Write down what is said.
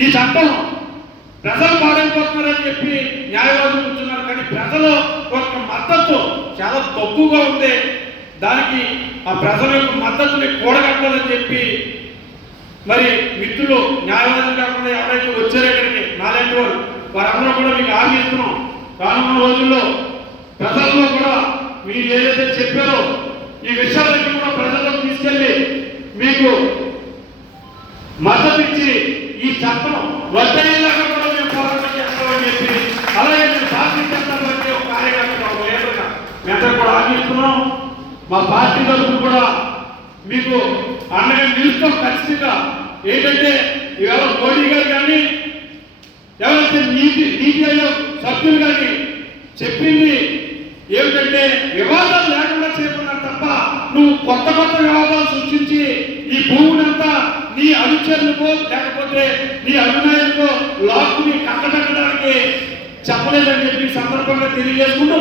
ఈ చట్టం ప్రజలు పాడైపోతున్నారని చెప్పి న్యాయవాదులు కూర్చున్నారు, కానీ ప్రజల యొక్క మద్దతు చాలా తక్కువగా ఉంది. దానికి ఆ ప్రజల యొక్క మద్దతుని కూడగట్టాలని చెప్పి మరి మిత్రులు న్యాయవాదులు కాకుండా ఎవరైతే వచ్చారో ఇక్కడికి నాలాంటి వారందరూ కూడా మీకు హామీ ఇస్తున్నాం. రానున్న రోజుల్లో ప్రజల్లో కూడా మీరు ఏదైతే చెప్పారో ఈ విషయాలన్నీ కూడా ప్రజల్లో తీసుకెళ్ళి మీకు మద్దతు ఇచ్చి ఈ చట్టం రద్దయ్యేలాగా కూడా మేము పోరాటం చేస్తామని చెప్పి, అలాగే మేము భారతీయ జనతా పార్టీ ఒక కార్యకర్త లీడర్గా మేము కూడా ఆగిస్తున్నాం. మా పార్టీ తరఫున కూడా మీకు అండగా నిలుస్తాం ఖచ్చితంగా. ఏంటంటే ఇవాళ మోడీ గారు కానీ ఎవరైతే నీతి ఆయోగ్ సభ్యులు కానీ చెప్పింది ఏమిటంటే వివాదాలు లేకుండా చేయమన్నారు తప్ప నువ్వు కొత్త వివాదాలు సృష్టించి ఈ భూమినంతా నీ అనుచరులకో లేకపోతే నీ అనునాయులకో లాక్కుని కట్టబెట్టడానికి చెప్పలేదని చెప్పి సందర్భంగా తెలియజేసుకుంటూ